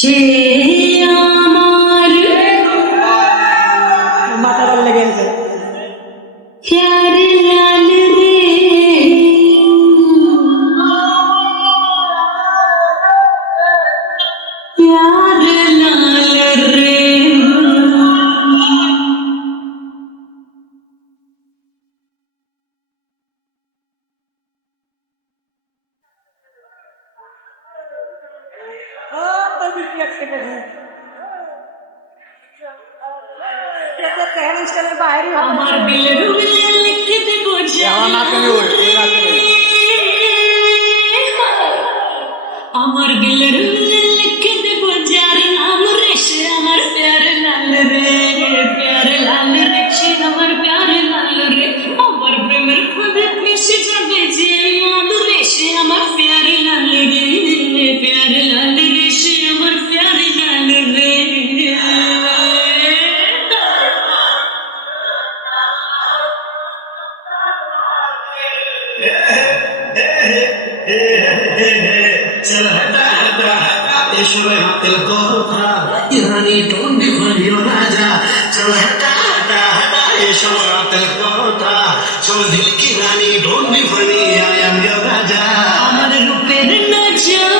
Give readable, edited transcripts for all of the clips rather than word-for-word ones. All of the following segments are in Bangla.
সে আমার মাথা ভালো লেগে গেছে। প্যার লাল রে, প্যার লাল রে। আমার দিলের উল্লে লিখে দেব আমার দিলের উল্লে লিখে দেব যার নাম রে সে আমার প্যার লাল রে, প্যার লাল রে সে আমার প্যার লাল রে। আমার প্রেমের ফাঁদে ফেসে যাবে যে মধু রে সে আমার প্যার লাল রে, প্যার লাল রে সে আমার প্যার লাল রে। चल हटा हटा हटा ईश्वर दिल को था ईरानी ढूंढ भरियो राजा चल हटा हटा हटा ईश्वर दिल को था चल दिल की रानी ढूंढ भरी आया यो राजा আমার রূপের নজর,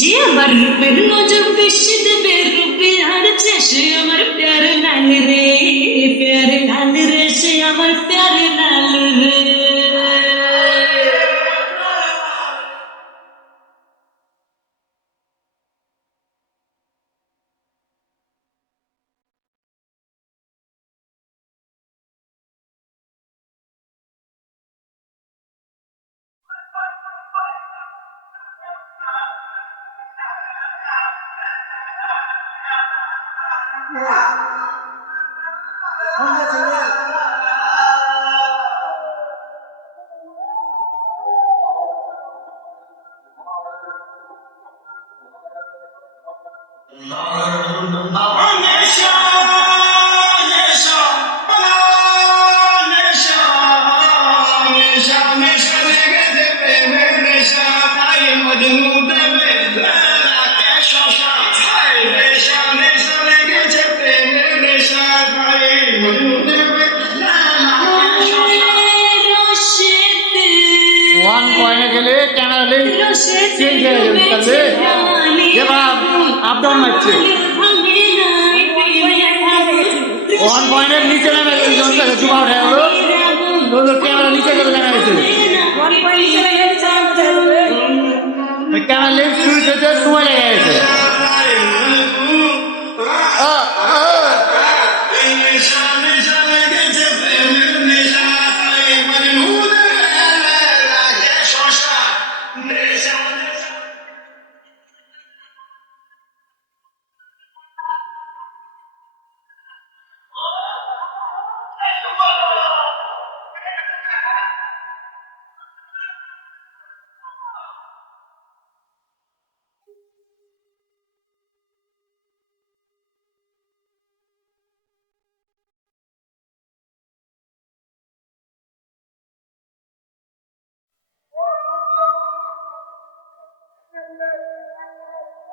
যে আমার রূপের নজর বেশি দেবে রূপে আর সে আমার প্যার লাল রে, প্যার লাল রে সে আমার প্যার লাল রে। ওয়ান পয়েন্টে গেলে ক্যামেরা লেন্স চেঞ্জ হয়ে যাবে তাহলে এবার আপ ডাউন মারছে। ওয়ান পয়েন্টের নিচে নেমে জমা উঠে গেল ক্যামেরা নিচে গেলে দেখা গেছে ক্যামেরা লেন্স সুইচ হচ্ছে সময় লেগে গেছে।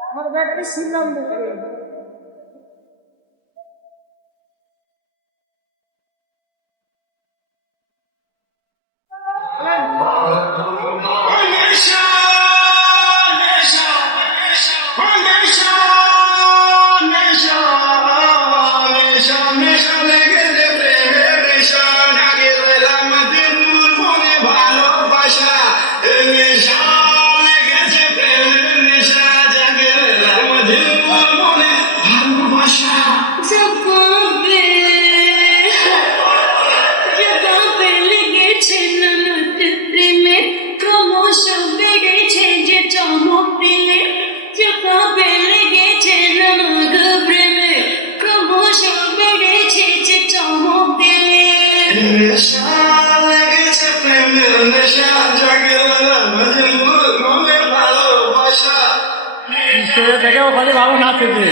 আমার ব্যাটারি শুনলাম দেখে দেখে ওখানে ভালো নাচেছে।